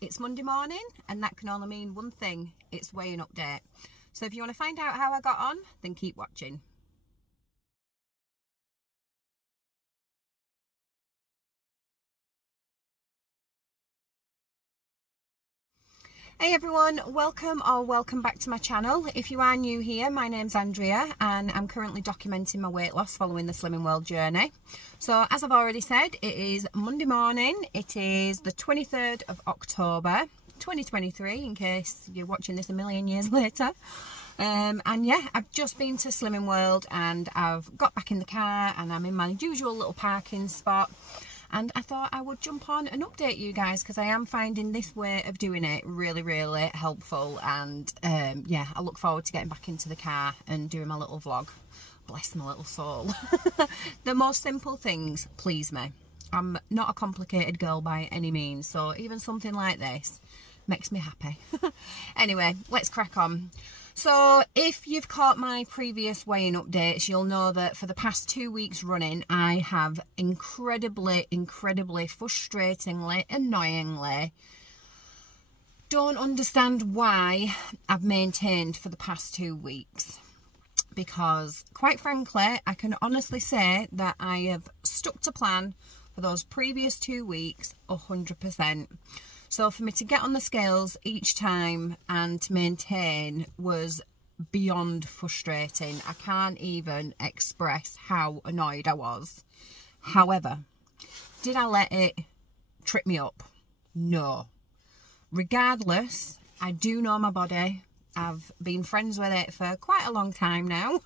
It's Monday morning, and that can only mean one thing: it's weighing update. So if you want to find out how I got on, then keep watching. Hey everyone, welcome back to my channel. If you are new here, my name's Andrea and I'm currently documenting my weight loss following the Slimming World journey. So as I've already said, it is Monday morning. It is the 23rd of October 2023, in case you're watching this a million years later. And yeah, I've just been to Slimming World and I've got back in the car and I'm in my usual little parking spot. And I thought I would jump on and update you guys because I am finding this way of doing it really helpful. And yeah, I look forward to getting back into the car and doing my little vlog. Bless my little soul. The most simple things please me. I'm not a complicated girl by any means, so even something like this makes me happy. Anyway, let's crack on. So if you've caught my previous weighing updates, you'll know that for the past 2 weeks running, I have incredibly, frustratingly, annoyingly, don't understand why I've maintained for the past 2 weeks. Because quite frankly, I can honestly say that I have stuck to plan for those previous 2 weeks 100%. So for me to get on the scales each time and to maintain was beyond frustrating. I can't even express how annoyed I was. However, did I let it trip me up? No. Regardless, I do know my body. I've been friends with it for quite a long time now.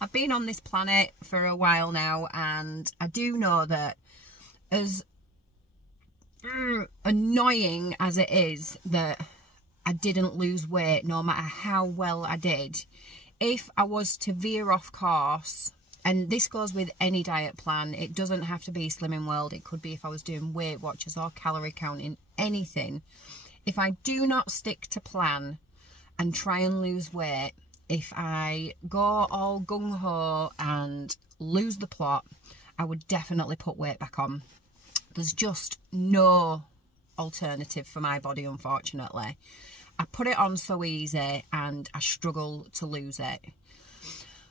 I've been on this planet for a while now, and I do know that as annoying as it is that I didn't lose weight, no matter how well I did, if I was to veer off course, and this goes with any diet plan, it doesn't have to be Slimming World, it could be if I was doing Weight Watchers or calorie counting, anything. If I do not stick to plan and try and lose weight, if I go all gung-ho and lose the plot, I would definitely put weight back on. There's just no alternative for my body, unfortunately. I put it on so easy and I struggle to lose it.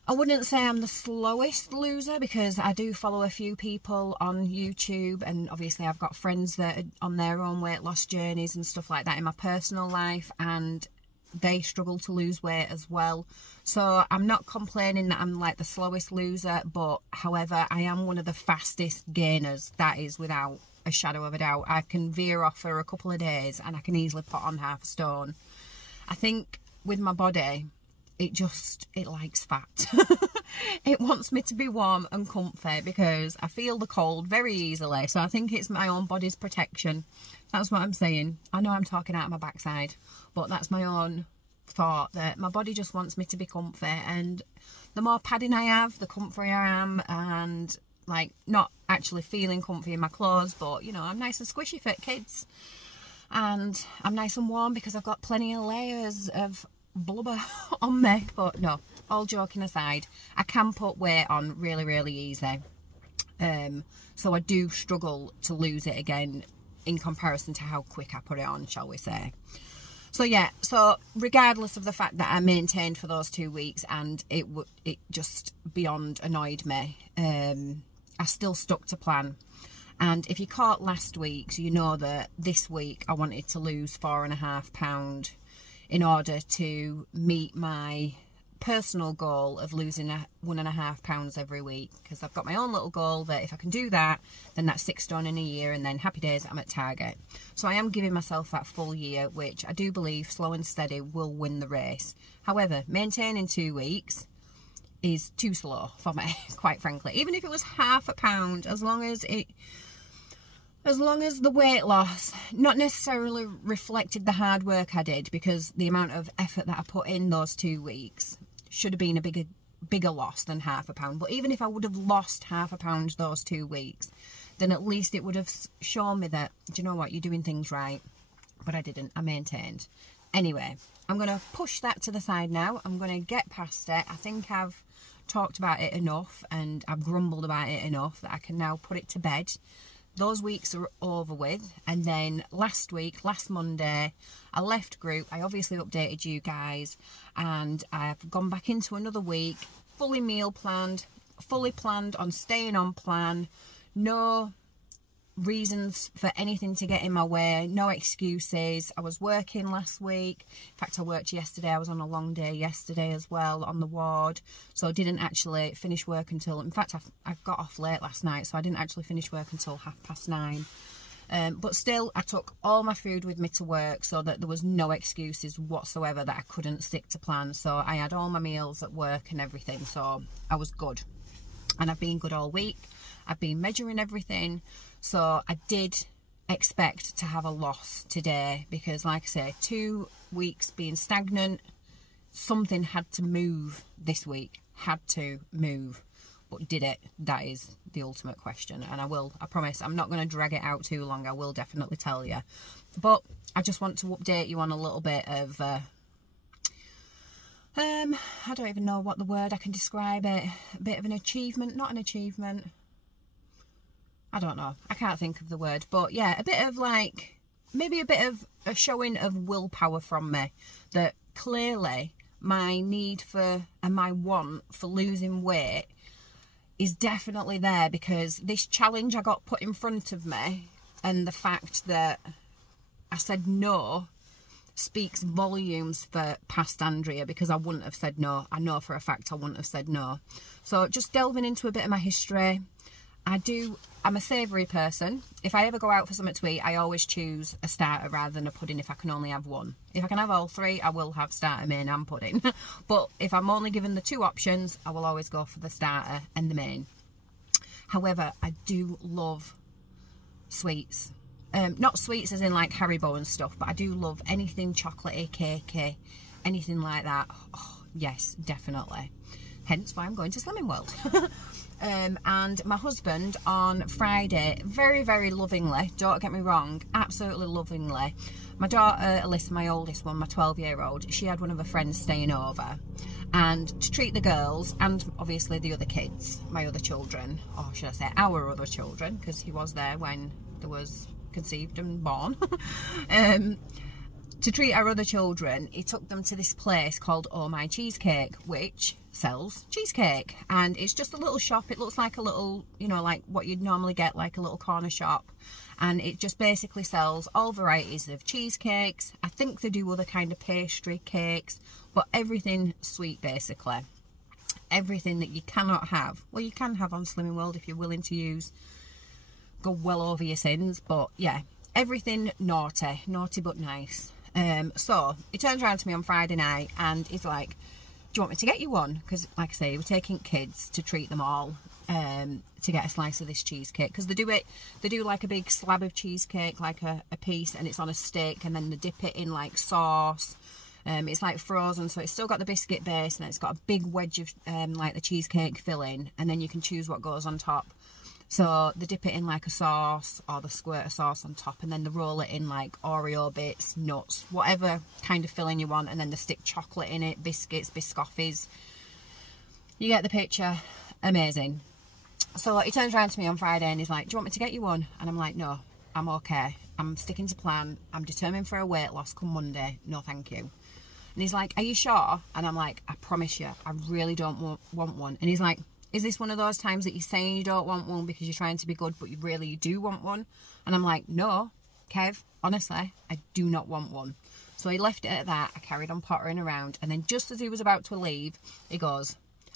I wouldn't say I'm the slowest loser because I do follow a few people on YouTube, and obviously I've got friends that are on their own weight loss journeys and stuff like that in my personal life, and they struggle to lose weight as well. So I'm not complaining that I'm like the slowest loser, but however, I am one of the fastest gainers. That is without a shadow of a doubt. I can veer off for a couple of days and I can easily put on half a stone. I think with my body, it likes fat. It wants me to be warm and comfy because I feel the cold very easily. So I think it's my own body's protection. That's what I'm saying. I know I'm talking out of my backside, but that's my own thought, that my body just wants me to be comfy, and the more padding I have, the comfier I am, and like not actually feeling comfy in my clothes, but you know, I'm nice and squishy for kids, and I'm nice and warm because I've got plenty of layers of blubber on me. But no, all joking aside, I can put weight on really easy. So I do struggle to lose it again in comparison to how quick I put it on, shall we say. So yeah, so regardless of the fact that I maintained for those 2 weeks and it just beyond annoyed me, I still stuck to plan. And if you caught last week's, you know that this week I wanted to lose 4.5 pounds in order to meet my personal goal of losing 1.5 pounds every week, because I've got my own little goal that if I can do that, then that's 6 stone in a year, and then happy days, I'm at target. So I am giving myself that full year, which I do believe slow and steady will win the race. However, maintaining 2 weeks is too slow for me, quite frankly. Even if it was ½ pound, as long as the weight loss not necessarily reflected the hard work I did, because the amount of effort that I put in those 2 weeks should have been a bigger loss than ½ pound. But even if I would have lost ½ pound those 2 weeks, then at least it would have shown me that, do you know what, you're doing things right. But I didn't. I maintained. Anyway, I'm going to push that to the side now. I'm going to get past it. I think I've talked about it enough and I've grumbled about it enough that I can now put it to bed. those weeks are over with. And then last Monday, I left group. I obviously updated you guys, and I've gone back into another week, fully meal planned, fully planned on staying on plan. No reasons for anything to get in my way, no excuses. I was working last week. In fact, I worked yesterday. I was on a long day yesterday as well on the ward, so I didn't actually finish work until, in fact, I got off late last night, so I didn't actually finish work until 9:30. But still, I took all my food with me to work, so that there was no excuses whatsoever that I couldn't stick to plan. So I had all my meals at work and everything, so I was good. And I've been good all week. I've been measuring everything. So I did expect to have a loss today, because like I say, 2 weeks being stagnant, something had to move this week, had to move. But did it? That is the ultimate question. And I promise, I'm not going to drag it out too long. I will definitely tell you. But I just want to update you on a little bit of, I don't even know what the word I can describe it. A bit of an achievement, not an achievement. I don't know. I can't think of the word. But yeah, a bit of like, maybe a bit of a showing of willpower from me. That clearly my need for, and my want for losing weight is definitely there, because this challenge I got put in front of me, and the fact that I said no, speaks volumes for past Andrea, because I wouldn't have said no. I know for a fact I wouldn't have said no. So just delving into a bit of my history. I'm a savoury person. If I ever go out for something to eat, I always choose a starter rather than a pudding if I can only have one. If I can have all three, I will have starter, main and pudding. But if I'm only given the 2 options, I will always go for the starter and the main. However, I do love sweets. Not sweets as in like Haribo and stuff, but I do love anything chocolatey, cakey, anything like that. Oh, yes, definitely. Hence why I'm going to Slimming World. And my husband on Friday, very, very lovingly, don't get me wrong, absolutely lovingly, my daughter Alyssa, my oldest one, my 12-year-old, she had one of her friends staying over, and to treat the girls and obviously the other kids, my other children, or should I say our other children, because he was there when there was conceived and born. To treat our other children, he took them to this place called Oh My Cheesecake, which sells cheesecake. And it's just a little shop. It looks like a little, you know, like what you'd normally get, like a little corner shop. And it just basically sells all varieties of cheesecakes. I think they do other kind of pastry cakes, but everything sweet, basically. Everything that you cannot have. Well, you can have on Slimming World if you're willing to go well over your sins. But yeah, everything naughty but nice. So he turns around to me on Friday night and he's like, do you want me to get you one? Because like I say, we're taking kids to treat them all, to get a slice of this cheesecake, because they do like a big slab of cheesecake, like a piece, and it's on a stick, and then they dip it in like sauce. It's like frozen, so it's still got the biscuit base, and it's got a big wedge of like the cheesecake filling, and then you can choose what goes on top. So they dip it in like a sauce, or they squirt a sauce on top, and then they roll it in like Oreo bits, nuts, whatever kind of filling you want, and then they stick chocolate in it, biscuits, biscoffees. You get the picture. Amazing. So he turns around to me on Friday and he's like, do you want me to get you one? And I'm like, no, I'm okay. I'm sticking to plan. I'm determined for a weight loss come Monday. No, thank you. And he's like, are you sure? And I'm like, I promise you, I really don't want one. And he's like, is this one of those times that you're saying you don't want one because you're trying to be good, but you really do want one? And I'm like, no, Kev, honestly, I do not want one. So he left it at that. I carried on pottering around. And then just as he was about to leave, he goes,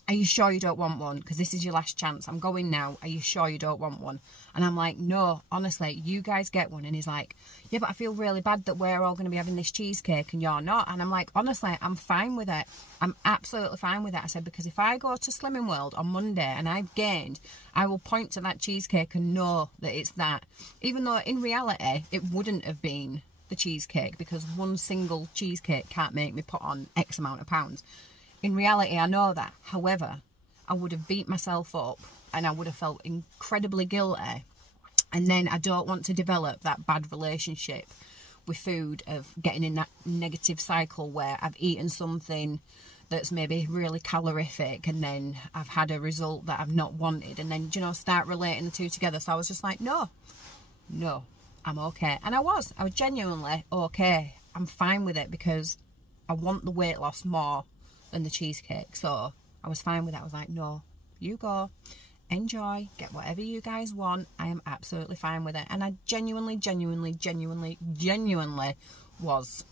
are you sure you don't want one? Because this is your last chance. I'm going now. Are you sure you don't want one? And I'm like, no, honestly, you guys get one. And he's like, yeah, but I feel really bad that we're all going to be having this cheesecake and you're not. And I'm like, honestly, I'm fine with it. I'm absolutely fine with it. I said, because if I go to Slimming World on Monday and I've gained, I will point to that cheesecake and know that it's that. Even though in reality, it wouldn't have been the cheesecake, because one single cheesecake can't make me put on X amount of pounds. In reality, I know that. However, I would have beat myself up and I would have felt incredibly guilty. And then I don't want to develop that bad relationship with food, of getting in that negative cycle where I've eaten something that's maybe really calorific and then I've had a result that I've not wanted, and then, you know, start relating the two together. So I was just like, no, no, I'm okay. And I was genuinely okay. I'm fine with it because I want the weight loss more than the cheesecake. So I was fine with that. I was like, no, you go, enjoy, get whatever you guys want. I am absolutely fine with it. And I genuinely was.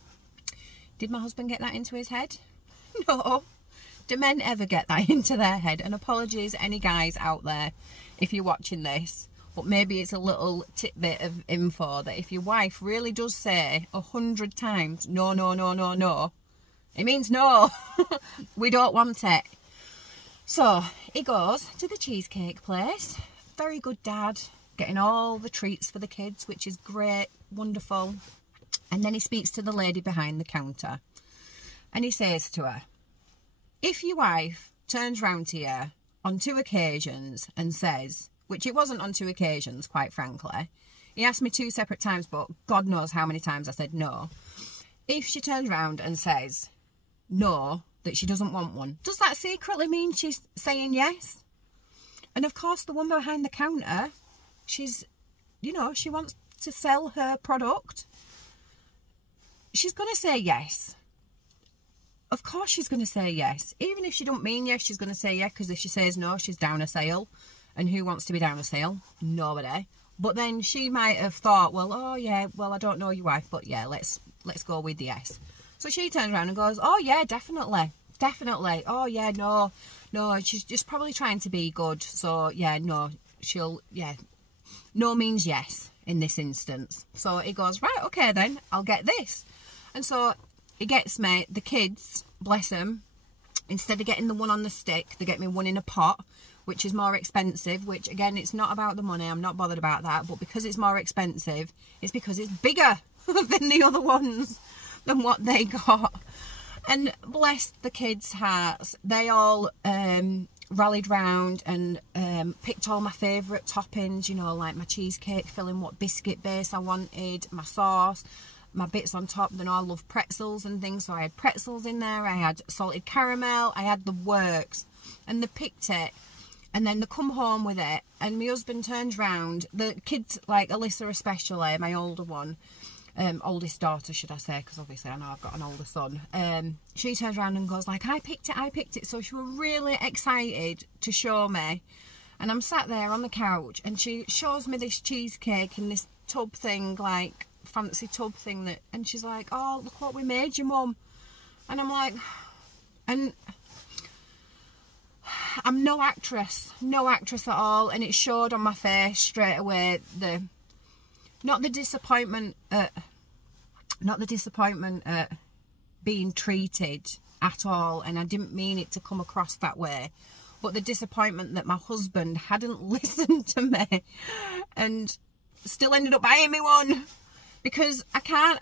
Did my husband get that into his head? No. Do men ever get that into their head? And apologies, any guys out there, if you're watching this, but maybe it's a little tidbit of info that if your wife really does say 100 times, no, no, no, no, no, it means no. We don't want it. So he goes to the cheesecake place. Very good dad, getting all the treats for the kids, which is great, wonderful. And then he speaks to the lady behind the counter. And he says to her, if your wife turns round to you on 2 occasions and says, which it wasn't on 2 occasions, quite frankly. He asked me 2 separate times, but God knows how many times I said no. If she turns round and says no, that she doesn't want one, does that secretly mean she's saying yes? And of course, the woman behind the counter, she's, you know, she wants to sell her product. She's going to say yes. Of course she's going to say yes. Even if she don't mean yes, she's going to say yes, because if she says no, she's down a sale. And who wants to be down a sale? Nobody. But then she might have thought, well, oh yeah, well, I don't know your wife, but yeah, let's go with the yes. So she turns around and goes, oh yeah, definitely. Oh yeah, no, she's just probably trying to be good. So yeah, no, no means yes in this instance. So he goes, right, okay then, I'll get this. And so he gets me the kids, bless them, instead of getting the one on the stick, they get me one in a pot, which is more expensive, which again, it's not about the money, I'm not bothered about that, but because it's more expensive, it's because it's bigger than the other ones, than what they got. And bless the kids' hearts, they all rallied round and picked all my favourite toppings, you know, like my cheesecake filling, what biscuit base I wanted, my sauce, my bits on top. Then I love pretzels and things, so I had pretzels in there, I had salted caramel, I had the works, and they picked it. And then they come home with it, and my husband turns round, the kids, like Alyssa especially, my older one, oldest daughter should I say, because obviously I know I've got an older son, she turns around and goes like, I picked it. So she was really excited to show me, and I'm sat there on the couch and she shows me this cheesecake in this tub thing, like fancy tub thing, that, and she's like, oh, look what we made you, Mum. And I'm like, and I'm no actress at all, and it showed on my face straight away, not the disappointment at being treated at all, and I didn't mean it to come across that way, but the disappointment that my husband hadn't listened to me and still ended up buying me one, because I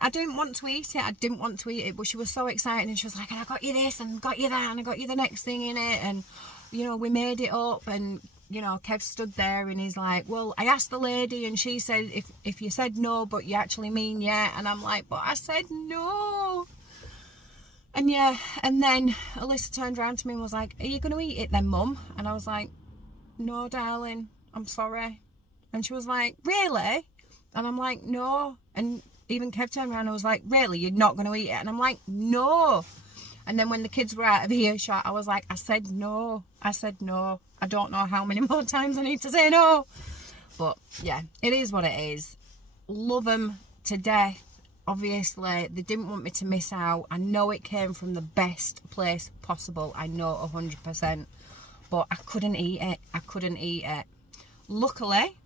didn't want to eat it, but she was so excited, and she was like, and I got you this and got you that and I got you the next thing in it, and you know, we made it up. And you know, Kev stood there and he's like, well, I asked the lady and she said, if you said no but you actually mean yeah. And I'm like, but I said no. And yeah, and then Alyssa turned around to me and was like, are you going to eat it then, Mum? And I was like, no, darling, I'm sorry. And she was like, really? And I'm like, no. And even Kev turned around and was like, really, you're not going to eat it? And I'm like, no. And then when the kids were out of earshot, I was like, I said no. I don't know how many more times I need to say no. But yeah, it is what it is. Love them to death. Obviously, they didn't want me to miss out. I know it came from the best place possible. I know 100%. But I couldn't eat it. Luckily,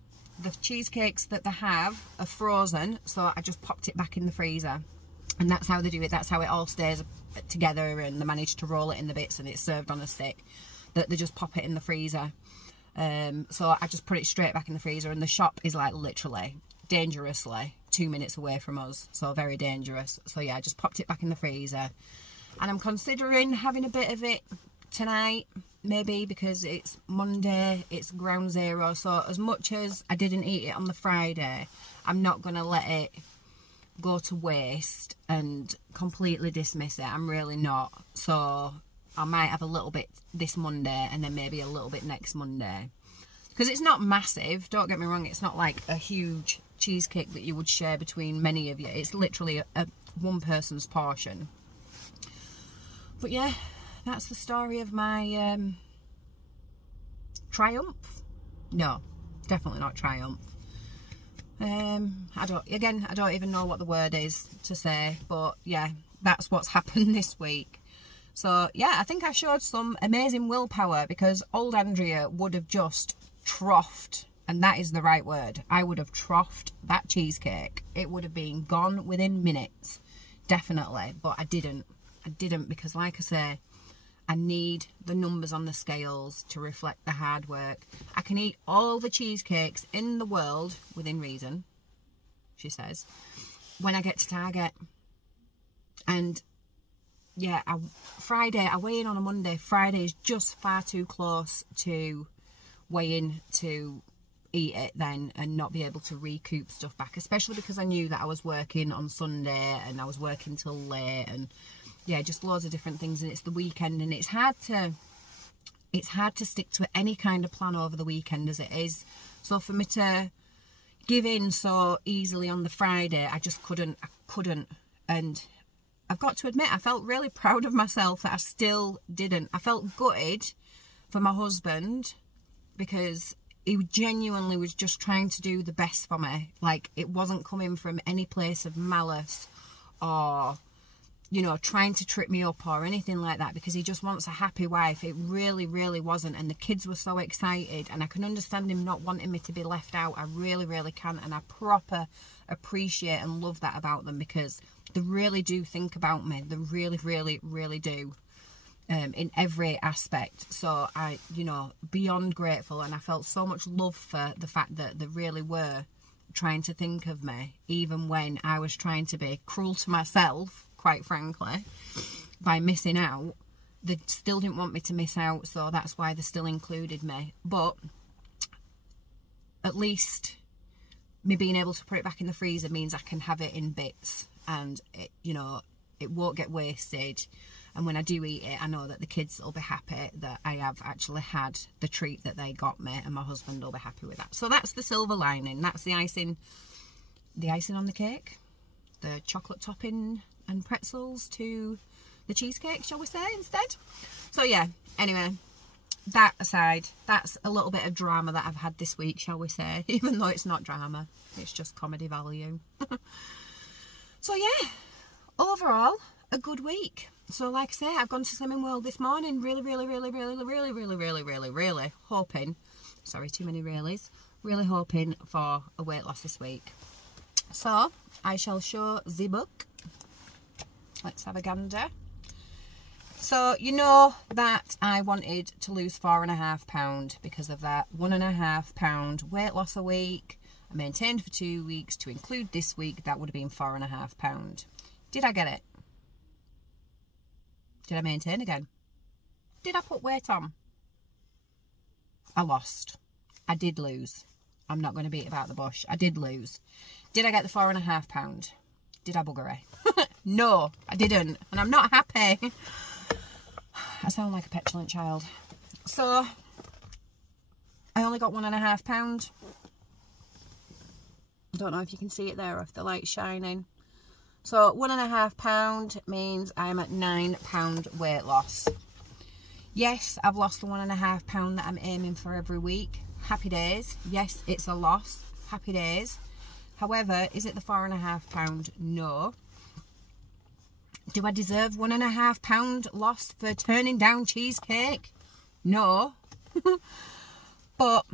the cheesecakes that they have are frozen, so I just popped it back in the freezer. And that's how they do it. That's how it all stays together, and they manage to roll it in the bits and it's served on a stick. That they just pop it in the freezer. So I just put it straight back in the freezer, and the shop is like literally, dangerously 2 minutes away from us. So very dangerous. So yeah, I just popped it back in the freezer. And I'm considering having a bit of it tonight, maybe, because it's Monday, it's ground zero. So as much as I didn't eat it on the Friday, I'm not going to let it go to waste and completely dismiss it. I'm really not. So I might have a little bit this Monday and then maybe a little bit next Monday. because it's not massive, don't get me wrong, it's not like a huge cheesecake that you would share between many of you. It's literally a one person's portion. But yeah, that's the story of my triumph. No, definitely not triumph. I don't even know what the word is to say, but yeah, that's what's happened this week. So yeah, I think I showed some amazing willpower, because old Andrea would have just troughed, and that is the right word. I would have troughed that cheesecake. It would have been gone within minutes, definitely. But I didn't because, like I say, I need the numbers on the scales to reflect the hard work. I can eat all the cheesecakes in the world within reason, she says, when I get to Target. And yeah, Friday, I weigh in on a Monday. Friday is just far too close to weigh in to eat it then and not be able to recoup stuff back, especially because I knew that I was working on Sunday and I was working till late, and yeah, just loads of different things, and it's the weekend, and it's hard to stick to any kind of plan over the weekend as it is. So for me to give in so easily on the Friday, I just couldn't. And I've got to admit, I felt really proud of myself that I still didn't. I felt gutted for my husband, because he genuinely was just trying to do the best for me. Like, it wasn't coming from any place of malice or, you know, trying to trip me up or anything like that, because he just wants a happy wife. It really, really wasn't. And the kids were so excited, and I can understand him not wanting me to be left out. I really, really can. And I proper appreciate and love that about them, because they really do think about me. They really, really, really do. In every aspect. So I, you know, beyond grateful, and I felt so much love for the fact that they really were trying to think of me, even when I was trying to be cruel to myself, quite frankly, by missing out. They still didn't want me to miss out, so that's why they still included me. But at least me being able to put it back in the freezer means I can have it in bits, and it, you know, it won't get wasted. And when I do eat it, I know that the kids will be happy that I have actually had the treat that they got me, and my husband will be happy with that. So that's the silver lining. That's the icing on the cake, the chocolate topping and pretzels to the cheesecake, shall we say, instead. So yeah, anyway, that aside, that's a little bit of drama that I've had this week, shall we say, even though it's not drama, it's just comedy value. So yeah, overall, a good week. So like I say, I've gone to Slimming World this morning, really hoping, sorry, too many reallys, really hoping for a weight loss this week. So I shall show the book. Let's have a gander. So you know that I wanted to lose 4.5 pounds because of that 1.5 pound weight loss a week. I maintained for 2 weeks. To include this week, that would have been 4.5 pounds. Did I get it? Did I maintain again? Did I put weight on? I lost. I did lose. I'm not going to beat about the bush. I did lose. Did I get the 4.5 pounds? Did I bugger it? No, I didn't. And I'm not happy. I sound like a petulant child. So, I only got 1.5 pounds. I don't know if you can see it there or if the light's shining. So 1.5 pound means I'm at 9 pound weight loss. Yes, I've lost the 1.5 pound that I'm aiming for every week. Happy days. Yes, it's a loss. Happy days. However, is it the 4.5 pound? No. Do I deserve 1.5 pound loss for turning down cheesecake? No. But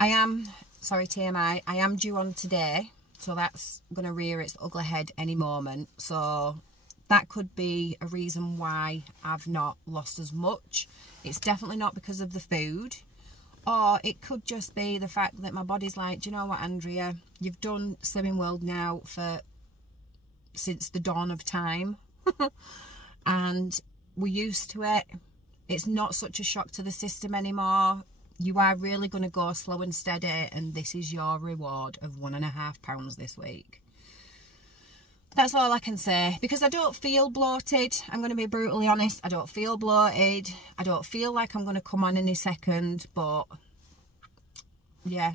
I am, sorry TMI, I am due on today. So that's going to rear its ugly head any moment. So that could be a reason why I've not lost as much. It's definitely not because of the food. Or it could just be the fact that my body's like, do you know what, Andrea? You've done Slimming World now since the dawn of time. And we're used to it. It's not such a shock to the system anymore. You are really going to go slow and steady, and this is your reward of 1.5 pounds this week. That's all I can say, because I don't feel bloated. I'm going to be brutally honest. I don't feel bloated. I don't feel like I'm going to come on any second, but yeah,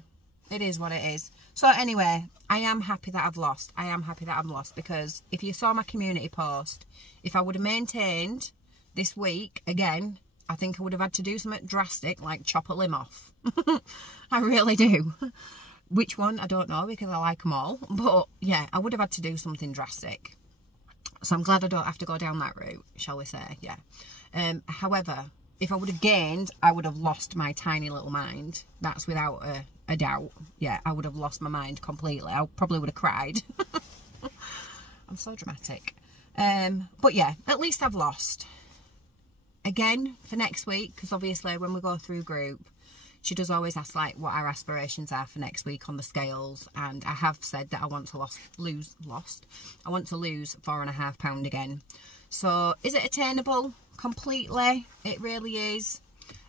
it is what it is. So anyway, I am happy that I've lost. I am happy that I'm lost, because if you saw my community post, if I would have maintained this week again, I think I would have had to do something drastic, like chop a limb off. I really do. Which one, I don't know, because I like them all. But yeah, I would have had to do something drastic. So I'm glad I don't have to go down that route, shall we say, yeah. However, if I would have gained, I would have lost my tiny little mind. That's without a doubt. Yeah, I would have lost my mind completely. I probably would have cried. I'm so dramatic. But yeah, at least I've lost. Again, for next week, because obviously when we go through group, she does always ask like what our aspirations are for next week on the scales, and I have said that I want to lose 4.5 pounds again. So is it attainable? Completely, it really is.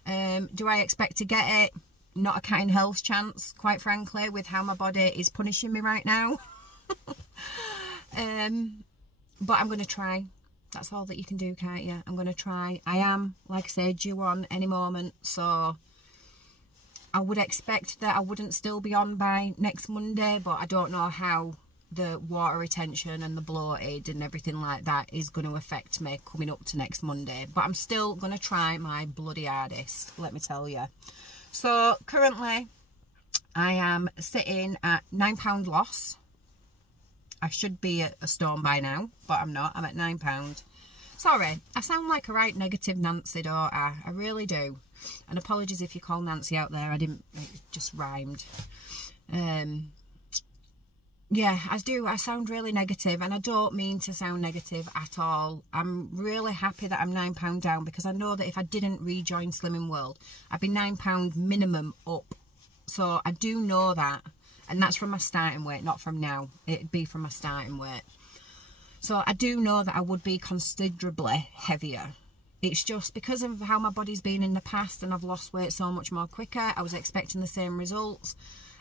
Do I expect to get it? Not a cat in hell's chance, quite frankly, with how my body is punishing me right now. But I'm going to try. That's all that you can do, can't you? I'm going to try. I am, like I say, due on any moment, so I would expect that I wouldn't still be on by next Monday, but I don't know how the water retention and the bloated and everything like that is going to affect me coming up to next Monday. But I'm still going to try my bloody hardest, let me tell you. So currently I am sitting at £9 loss. I should be at a stone by now, but I'm not. I'm at £9. Sorry, I sound like a right negative Nancy, don't I? I really do. And apologies if you call Nancy out there. It just rhymed. Yeah, I do. I sound really negative, and I don't mean to sound negative at all. I'm really happy that I'm £9 down, because I know that if I didn't rejoin Slimming World, I'd be £9 minimum up. So I do know that. And that's from my starting weight, not from now. It'd be from my starting weight. So I do know that I would be considerably heavier. It's just because of how my body's been in the past, and I've lost weight so much more quicker. I was expecting the same results.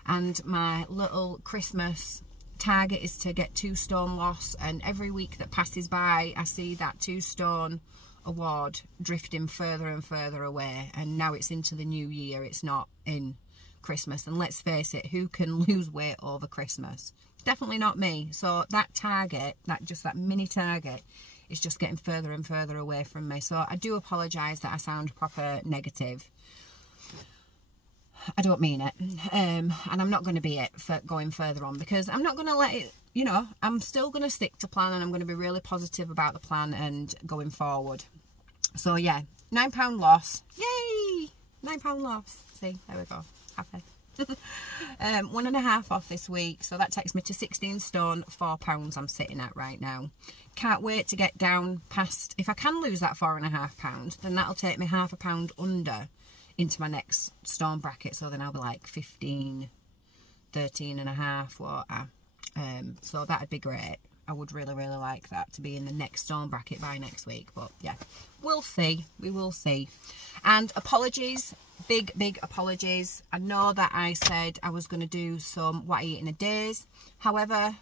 And my little Christmas target is to get 2 stone loss. And every week that passes by, I see that 2 stone award drifting further and further away. And now it's into the new year. It's not in Christmas, and let's face it, who can lose weight over Christmas? Definitely not me. So that target, that mini target, is just getting further and further away from me. So I do apologise that I sound proper negative. I don't mean it, and I'm not going to be it for going further on, because I'm not going to let it, you know, I'm still going to stick to plan, and I'm going to be really positive about the plan and going forward. So yeah, £9 loss, yay, £9 loss. See, there we go. Happy. 1.5 off this week, so that takes me to 16 stone 4 pounds I'm sitting at right now. Can't wait to get down past, if I can lose that 4.5 pounds, then that'll take me £0.5 pound under into my next stone bracket, so then I'll be like 15, 13.5, whatever. So that'd be great. I would really, really like that, to be in the next stone bracket by next week. But yeah, we'll see. We will see. And apologies, big apologies. I know that I said I was going to do some what I eat in a days. However,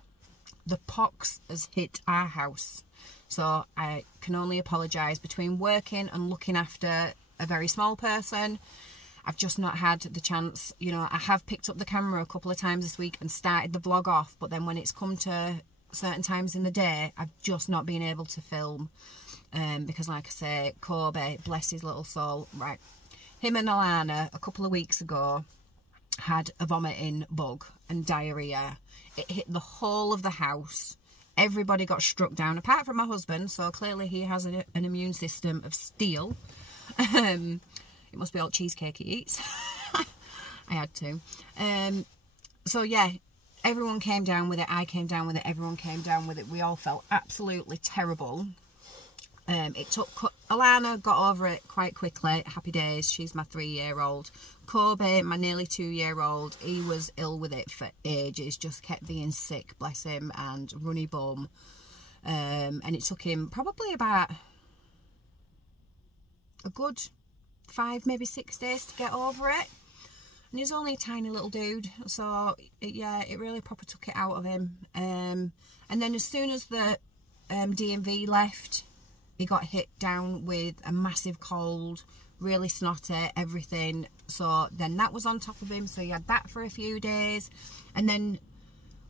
the pox has hit our house. So I can only apologise. Between working and looking after a very small person, I've just not had the chance. You know, I have picked up the camera a couple of times this week and started the vlog off, but then when it's come to certain times in the day, I've just not been able to film, because like I say, Kobe, bless his little soul, right, him and Alana a couple of weeks ago had a vomiting bug and diarrhea. It hit the whole of the house. Everybody got struck down apart from my husband, so clearly he has an immune system of steel. It must be all cheesecake he eats. I had to. So yeah, everyone came down with it. I came down with it. Everyone came down with it. We all felt absolutely terrible. It took, Alana got over it quite quickly. Happy days. She's my 3-year-old. Kobe, my nearly 2-year-old, he was ill with it for ages. Just kept being sick, bless him, and runny bum. And it took him probably about a good 5, maybe 6 days to get over it. And he's only a tiny little dude, so yeah, it really proper took it out of him. And then as soon as the DMV left, he got hit down with a massive cold, really snotty, everything. So then that was on top of him, so he had that for a few days, and then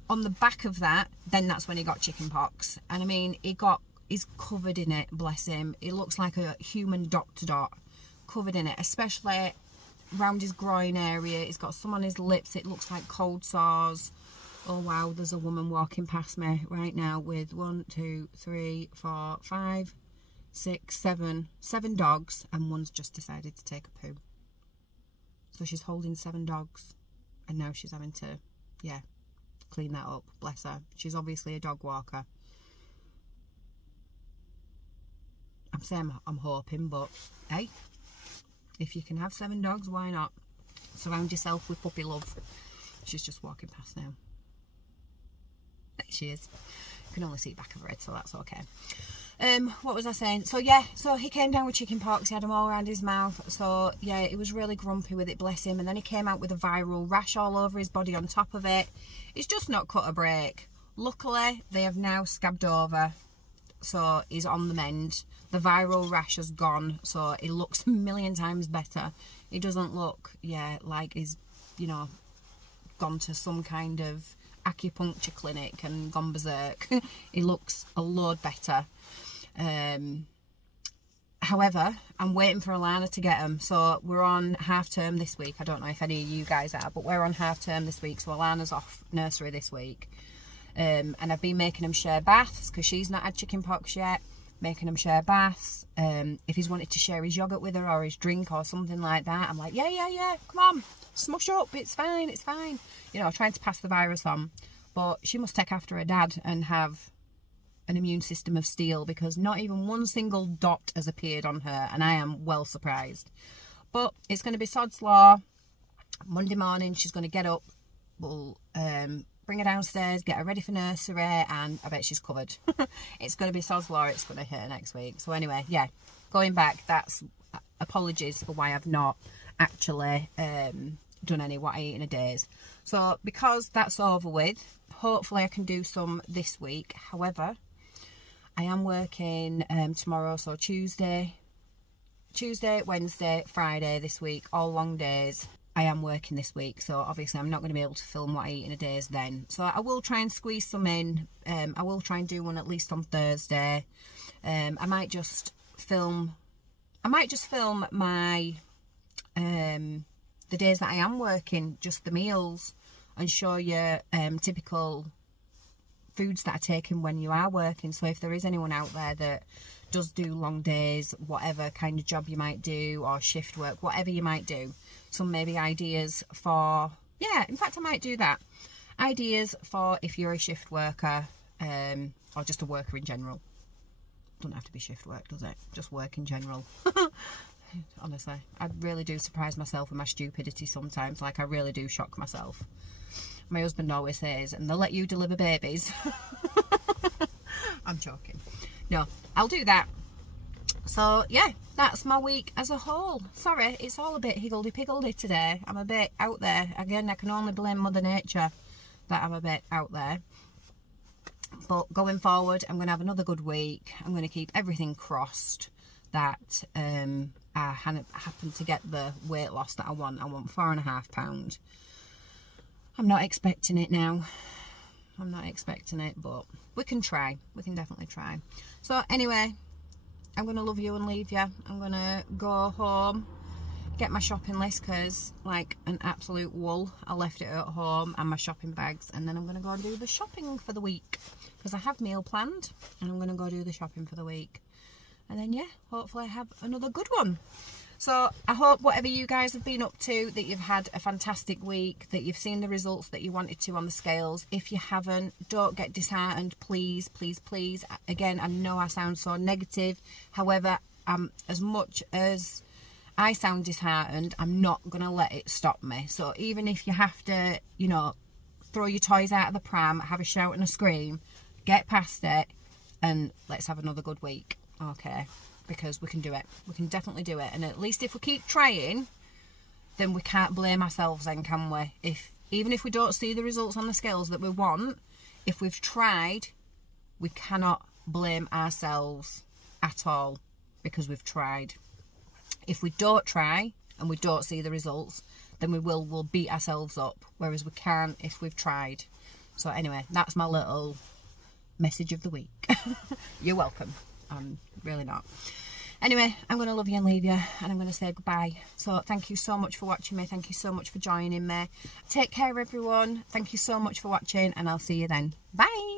on the back of that, then that's when he got chicken pox. And I mean, he's covered in it, bless him. It looks like a human dot, covered in it, especially around his groin area. He's got some on his lips. It looks like cold sores. Oh wow, there's a woman walking past me right now with 1, 2, 3, 4, 5, 6, 7 dogs, and one's just decided to take a poo. So she's holding 7 dogs, and now she's having to, yeah, clean that up. Bless her. She's obviously a dog walker. I'm saying I'm hoping, but hey, if you can have 7 dogs, why not? Surround yourself with puppy love. She's just walking past now. There she is. You can only see the back of her head, so that's okay. What was I saying? So yeah, so he came down with chicken pox. He had them all around his mouth. So yeah, he was really grumpy with it, bless him. And then he came out with a viral rash all over his body on top of it. It's just not cut a break. Luckily, they have now scabbed over, so he's on the mend. The viral rash has gone, so he looks a million times better. He doesn't look, yeah, like he's, you know, gone to some kind of acupuncture clinic and gone berserk. He looks a load better. However, I'm waiting for Alana to get them. So we're on half term this week. I don't know if any of you guys are, but we're on half term this week. So Alana's off nursery this week. And I've been making him share baths because she's not had chicken pox yet. Making him share baths. If he's wanted to share his yogurt with her or his drink or something like that, I'm like, yeah, come on, smush up, it's fine. You know, trying to pass the virus on. But she must take after her dad and have an immune system of steel, because not even one single dot has appeared on her, and I am well surprised. But it's going to be sod's law. Monday morning she's going to get up, we'll bring her downstairs, get her ready for nursery, and I bet she's covered. It's going to be sod's law. It's going to hit her next week. So anyway, yeah, going back, that's apologies for why I've not actually done any what I eat in a days. So because that's over with, hopefully I can do some this week. However, I am working tomorrow, so Tuesday, Wednesday, Friday this week, all long days. I am working this week, so obviously I'm not going to be able to film what I eat in a days then. So I will try and squeeze some in. I will try and do one at least on Thursday. I might just film my the days that I am working, just the meals, and show you typical foods that are taken when you are working. So if there is anyone out there that does do long days, whatever kind of job you might do, or shift work, whatever you might do, some maybe ideas for, yeah, in fact I might do that, ideas for if you're a shift worker, or just a worker in general. Doesn't have to be shift work, does it? Just work in general. Honestly, I really do surprise myself with my stupidity sometimes. Like, I really do shock myself. My husband always says, and they'll let you deliver babies. I'm joking. No, I'll do that. So yeah, that's my week as a whole. Sorry, it's all a bit higgledy-piggledy today. I'm a bit out there. Again, I can only blame Mother Nature that I'm a bit out there. But going forward, I'm going to have another good week. I'm going to keep everything crossed that I happen to get the weight loss that I want. I want 4.5 pounds. I'm not expecting it now. I'm not expecting it, but we can try. We can definitely try. So anyway, I'm going to love you and leave you. I'm going to go home, get my shopping list, because like an absolute wool, I left it at home, and my shopping bags, and then I'm going to go and do the shopping for the week, because I have meal planned, and I'm going to go do the shopping for the week. And then yeah, hopefully I have another good one. So I hope whatever you guys have been up to, that you've had a fantastic week, that you've seen the results that you wanted to on the scales. If you haven't, don't get disheartened, please, please, please. Again, I know I sound so negative. However, as much as I sound disheartened, I'm not going to let it stop me. So even if you have to, you know, throw your toys out of the pram, have a shout and a scream, get past it, and let's have another good week. Okay, because we can do it. We can definitely do it. And at least if we keep trying, then we can't blame ourselves then, can we? Even if we don't see the results on the scales that we want, if we've tried, we cannot blame ourselves at all, because we've tried. If we don't try and we don't see the results, then we'll beat ourselves up, whereas we can't if we've tried. So anyway, that's my little message of the week. You're welcome. I'm really not. Anyway, I'm going to love you and leave you, and I'm going to say goodbye. So thank you so much for watching me. Thank you so much for joining me. Take care, everyone. Thank you so much for watching, and I'll see you then. Bye.